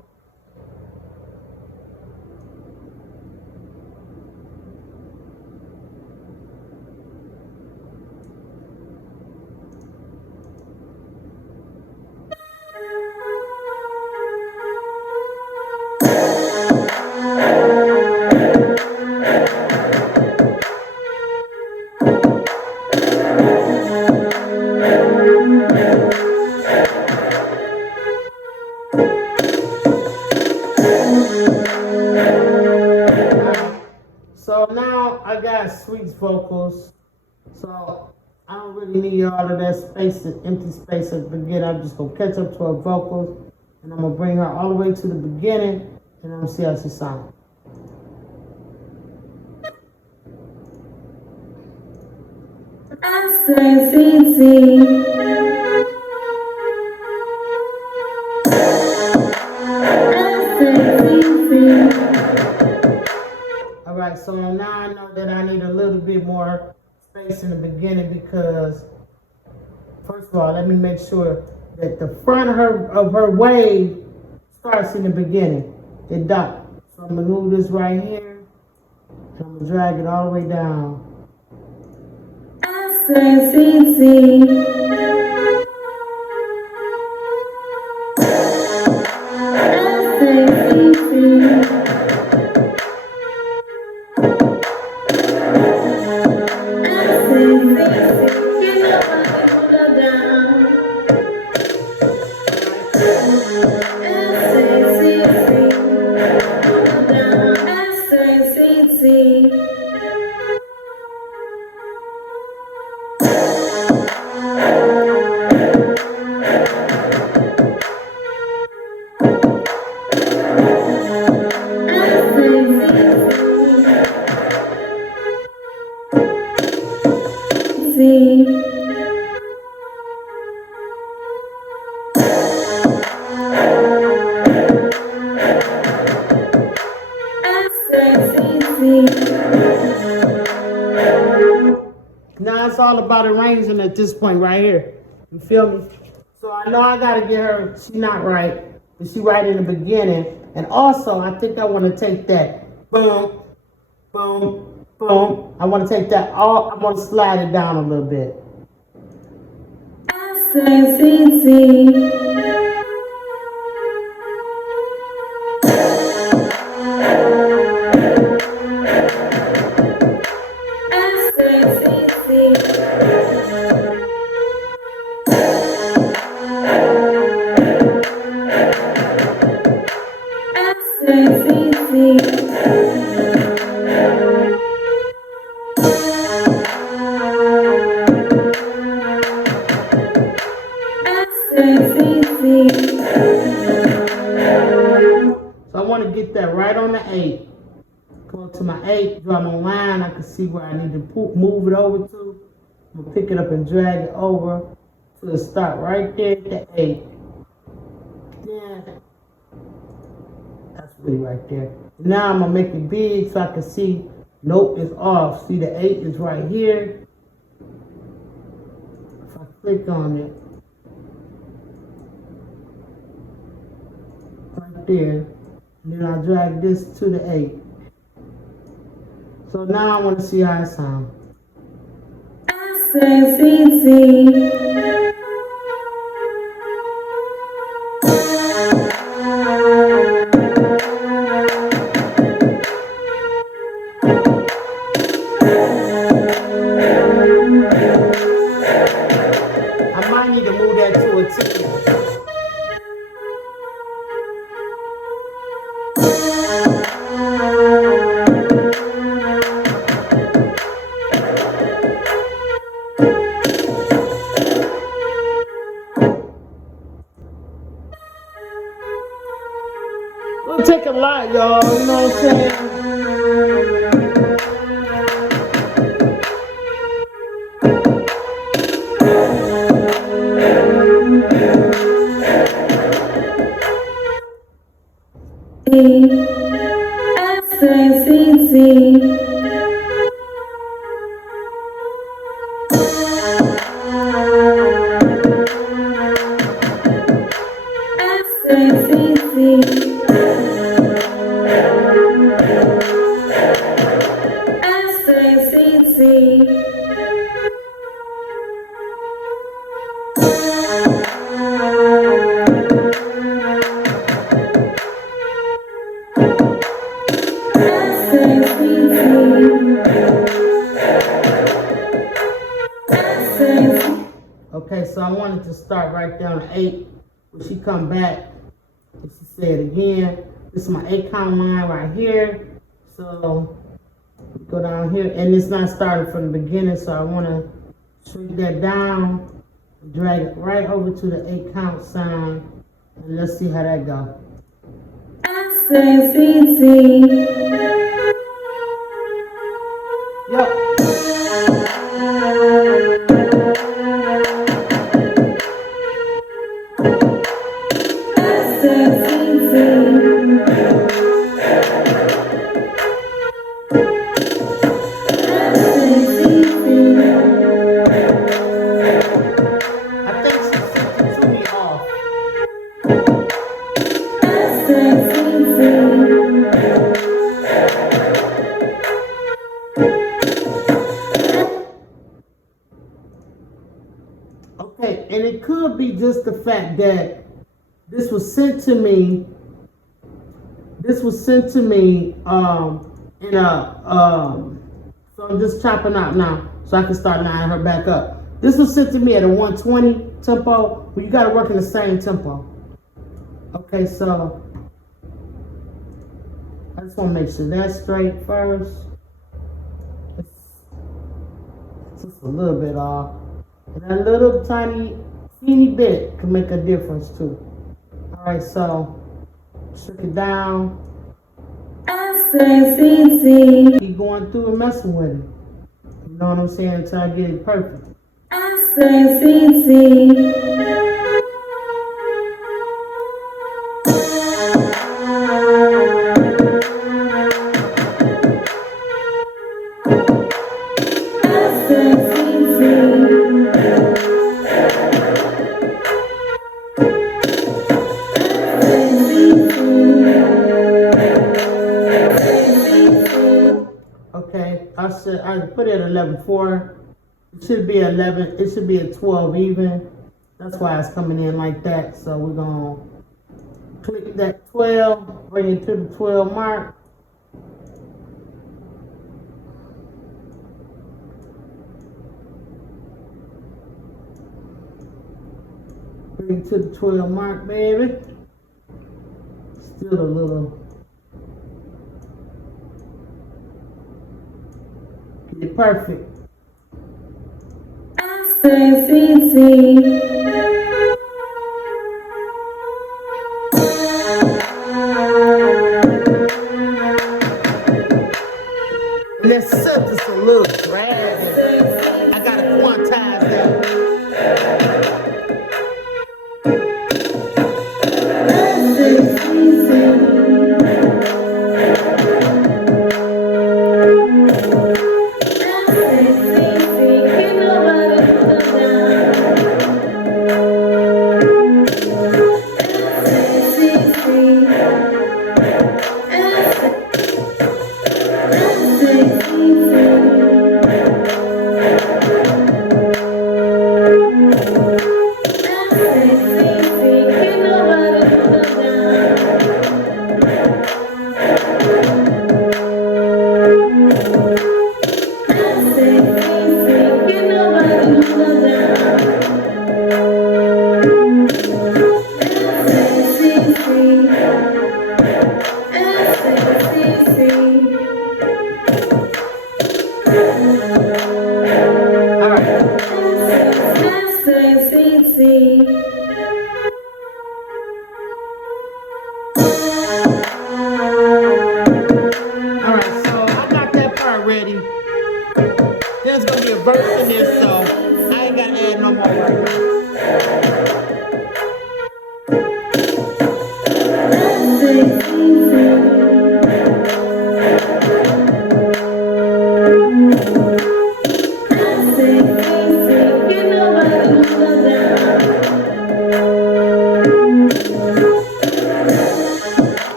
So now I got Sweet's vocals. So I don't really need all of that space, empty space at the beginning. I'm just gonna catch up to her vocals, and I'm gonna bring her all the way to the beginning, and I'm gonna see how she sounds. All right, so now I know that I need a little bit more space in the beginning because, first of all, let me make sure that the front of her wave starts in the beginning. It does. So I'm gonna move this right here, and I'm gonna drag it all the way down. Now it's all about arranging at this point right here. You feel me? So I know I gotta get her, she not right, but she right in the beginning. And also, I think I wanna take that boom, boom, boom. I wanna take that all, I wanna slide it down a little bit. So I want to get that right on the 8. Go to my 8, draw my line. I can see where I need to move it over to. I'm going to pick it up and drag it over to the start right there at the 8. Yeah. That's really right there. Now I'm going to make it big so I can see, nope, it's off. See, the 8 is right here. If I click on it, right there, and then I drag this to the 8. So now I want to see how it sounds. I might need to move that to a T. It'll take a lot, y'all, you know what I'm saying? Okay, so I wanted to start right down to 8. When she come back, and she said again, this is my 8 count line right here. So Go down here, and it's not started from the beginning, so I want to shrink that down, drag it right over to the 8 count sign, and let's see how that goes. Yep. Okay, and it could be just the fact that this was sent to me. This was sent to me in a so I'm just chopping out now so I can start lining her back up. This was sent to me at a 120 tempo, but you gotta work in the same tempo. Okay, so I just wanna make sure that's straight first. It's just a little bit off. And a little tiny, teeny bit can make a difference too. All right, so shrink it down. Keep going through and messing with it. You know what I'm saying? Until I get it perfect. I put it at 11.4. It should be 11. It should be at 12 even. That's why it's coming in like that. So we're gonna click that 12, bring it to the 12 mark. Bring it to the 12 mark, baby. Still a little. Perfect. Let's set this a little drag. I gotta quantize that.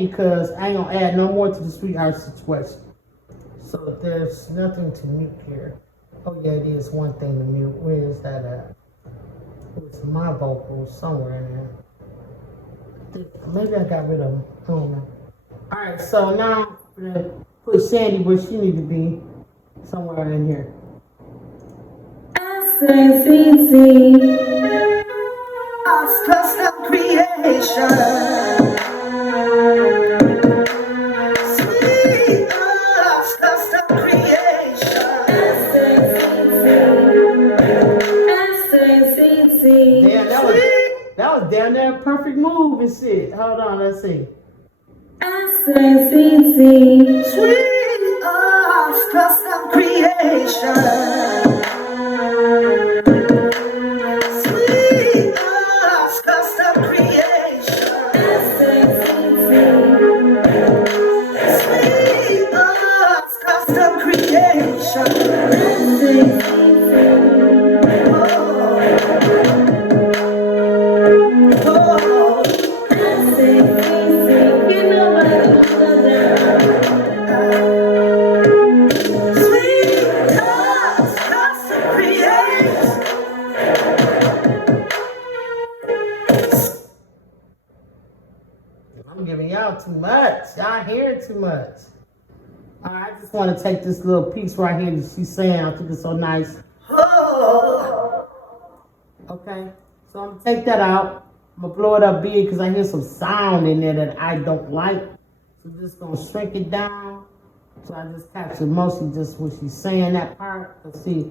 Because I ain't gonna add no more to the sweetheart situation. So there's nothing to mute here. Oh yeah, it is one thing to mute. Where is that at? It's my vocals somewhere in there. Maybe I got rid of them. I don't know. Alright, so now I'm gonna put Sandy where she need to be. Somewhere in here. Custom creation. hold on, let's see. Sweet Arts Custom Creation. Sweet Arts Custom Creation. Sweet Arts Custom Creation. I'm giving y'all too much. Y'all hearing too much. All right, I just want to take this little piece right here that she's saying. I think it's so nice. Okay, so I'm going to take that out. I'm going to blow it up big because I hear some sound in there that I don't like. So I'm just going to shrink it down. So I just captured mostly just what she's saying, that part. Let's see.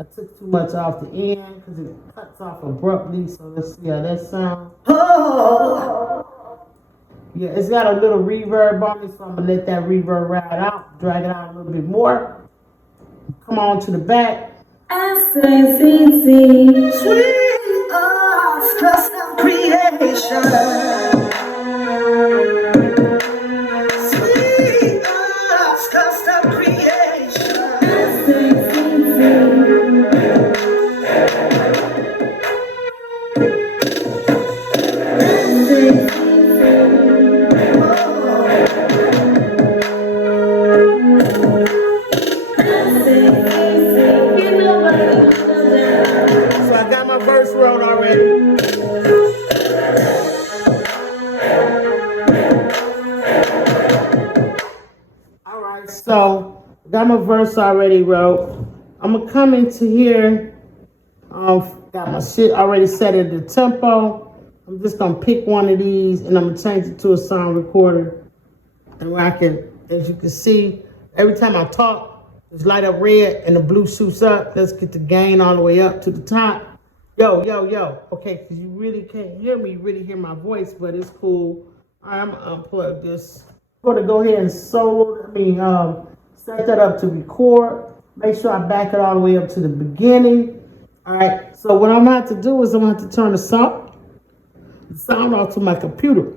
I took too much off the end because it cuts off abruptly. So let's see how that sounds. Yeah, it's got a little reverb on it, so I'm going to let that reverb ride out, drag it out a little bit more. Come on to the back. Sweet Arts Custom Creation. Sweet Arts Custom Creation. So I got my verse wrote already. All right, so got my verse already wrote. I'm gonna come into here. Got my shit already set at the tempo. I'm just gonna pick one of these and I'm gonna change it to a sound recorder. And where I can, as you can see, every time I talk, it's light up red and the blue shoots up. Let's get the gain all the way up to the top. Yo, yo, yo. Okay, because you really can't hear me, really hear my voice, but it's cool. All right, I'm gonna unplug this. I'm gonna go ahead and set that up to record. Make sure I back it all the way up to the beginning. All right, so what I'm gonna have to do is I'm gonna have to turn the sound off to my computer.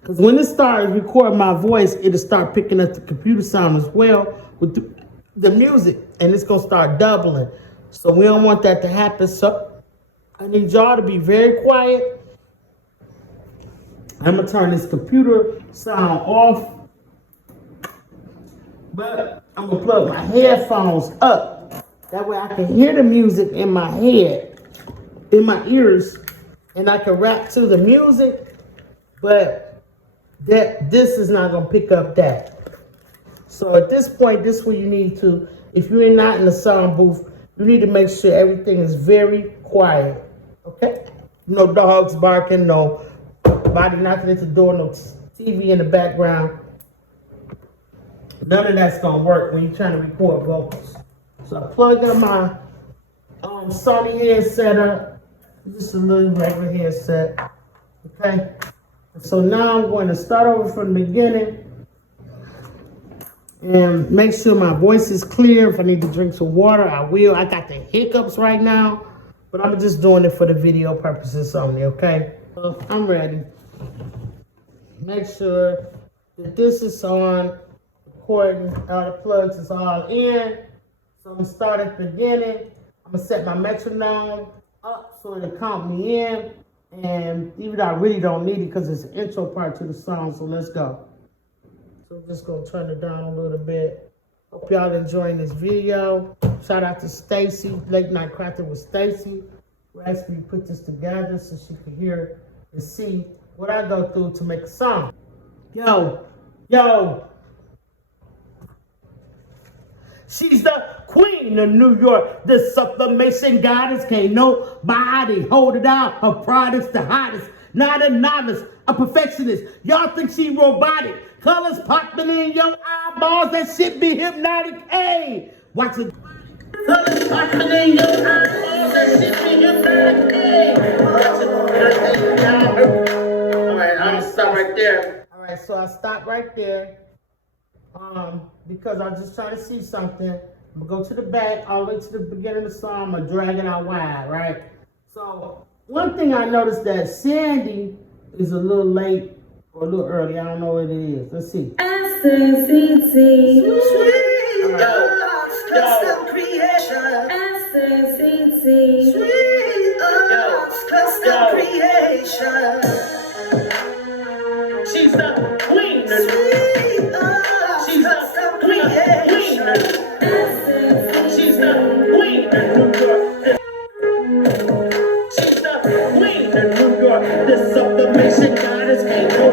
Because when it starts recording my voice, it'll start picking up the computer sound as well with the music, and it's gonna start doubling. So we don't want that to happen. So I need y'all to be very quiet. I'm gonna turn this computer sound off, but I'm gonna plug my headphones up. That way I can hear the music in my head, in my ears, and I can rap to the music, but this is not gonna pick up that. So at this point, this is where you need to, if you're not in the sound booth, you need to make sure everything is very quiet, okay? No dogs barking, no body knocking at the door, no TV in the background. None of that's gonna work when you're trying to record vocals. So I plugged up my Sony headset up, just a little regular headset, okay? So now I'm going to start over from the beginning and make sure my voice is clear. If I need to drink some water, I will. I got the hiccups right now, but I'm just doing it for the video purposes only, okay? So I'm ready. Make sure that this is on, recording, all the plugs is all in. So I'm gonna start at the beginning. I'm gonna set my metronome up so it'll count me in. And even though I really don't need it because it's an intro part to the song, so let's go. So I'm just gonna turn it down a little bit. Hope y'all enjoying this video. Shout out to Stacy, Late Night Crafting with Stacy, who asked me to put this together so she could hear and see what I go through to make a song. Yo, yo. She's the queen of New York, the sublimation goddess. Can't nobody hold it down. Her product's the hottest. Not a novice, a perfectionist. Y'all think she robotic. Colors popping in your eyeballs. That shit be hypnotic. Hey, watch it. Colors popping in your eyeballs. That shit be hypnotic. Hey. Alright, I'm gonna stop right there. Alright, so I stopped right there. Because I'm just trying to see something. I'm gonna go to the back, all the way to the beginning of the song. I'm gonna drag it out wide, right? So one thing I noticed that Sandy is a little late or a little early. I don't know what it is. Let's see. Custom creation. Sweet custom creation. She's the queen. Sweet She's custom the queen. creation. She's the queen of New York. She's the queen of New York. The sublimation goddess ain't no.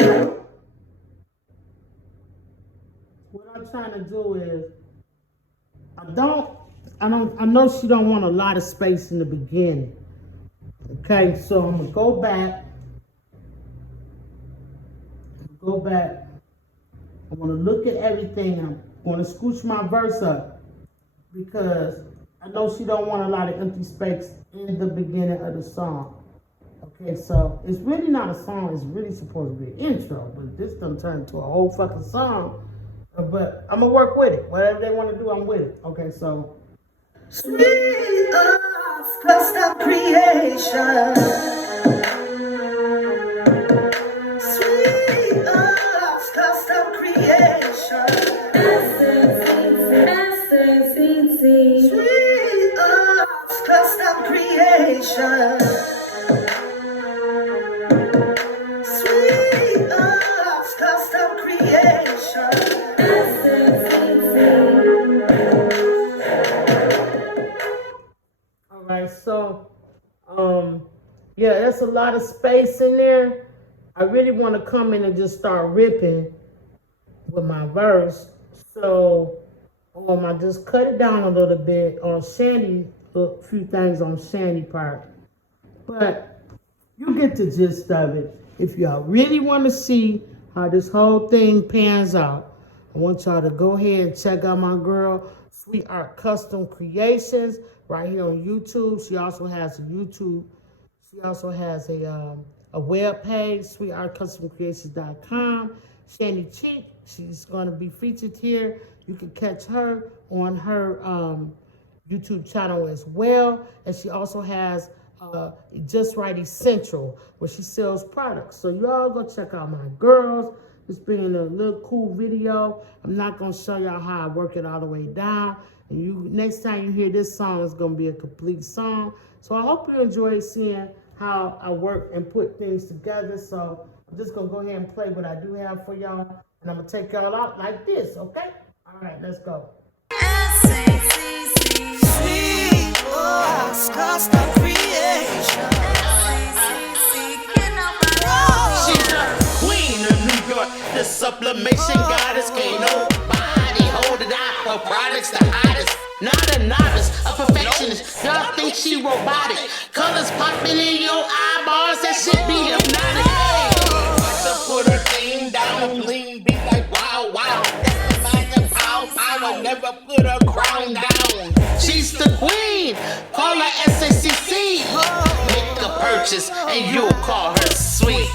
What I'm trying to do is, I know she don't want a lot of space in the beginning. Okay, so I'm gonna go back. I want to look at everything. I'm going to scooch my verse up because I know she don't want a lot of empty space in the beginning of the song. Okay, so it's really not a song. It's really supposed to be an intro, but this done turned into a whole fucking song. But I'm gonna work with it. Whatever they want to do, I'm with it. Okay, so Sweet custom creation. Sweet custom creation. Sweet custom creation. Sweet custom creation. alright, so yeah, there's a lot of space in there. I really want to come in and just start ripping with my verse. So I just cut it down a little bit on Shandy, a few things on Shandy part. But you get the gist of it. If y'all really want to see how this whole thing pans out, I want y'all to go ahead and check out my girl, Sweet Art Custom Creations, right here on YouTube. She also has a web page, sweetartcustomcreations.com. Shandy Cheek, she's going to be featured here. You can catch her on her YouTube channel as well. And she also has Just Right Essential, where she sells products. So y'all go check out my girls. It's been a little cool video. I'm not going to show y'all how I work it all the way down. And next time you hear this song, it's going to be a complete song. So I hope you enjoy seeing how I work and put things together. So I'm just going to go ahead and play what I do have for y'all. And I'm going to take y'all out like this, okay? All right, let's go. Sweet custom creation. She's the queen of New York. The sublimation goddess. Can't nobody hold it out. Her products the hottest. Not a novice, a perfectionist. Y'all think she robotic. Colors popping in your eyeballs. That shit be hypnotic. Hey, like to put her thing down. Bling be like wow, wow. That's the mind of power. Never put her crown down. She's the queen. Call her SACC. Make a purchase and you'll call her sweet.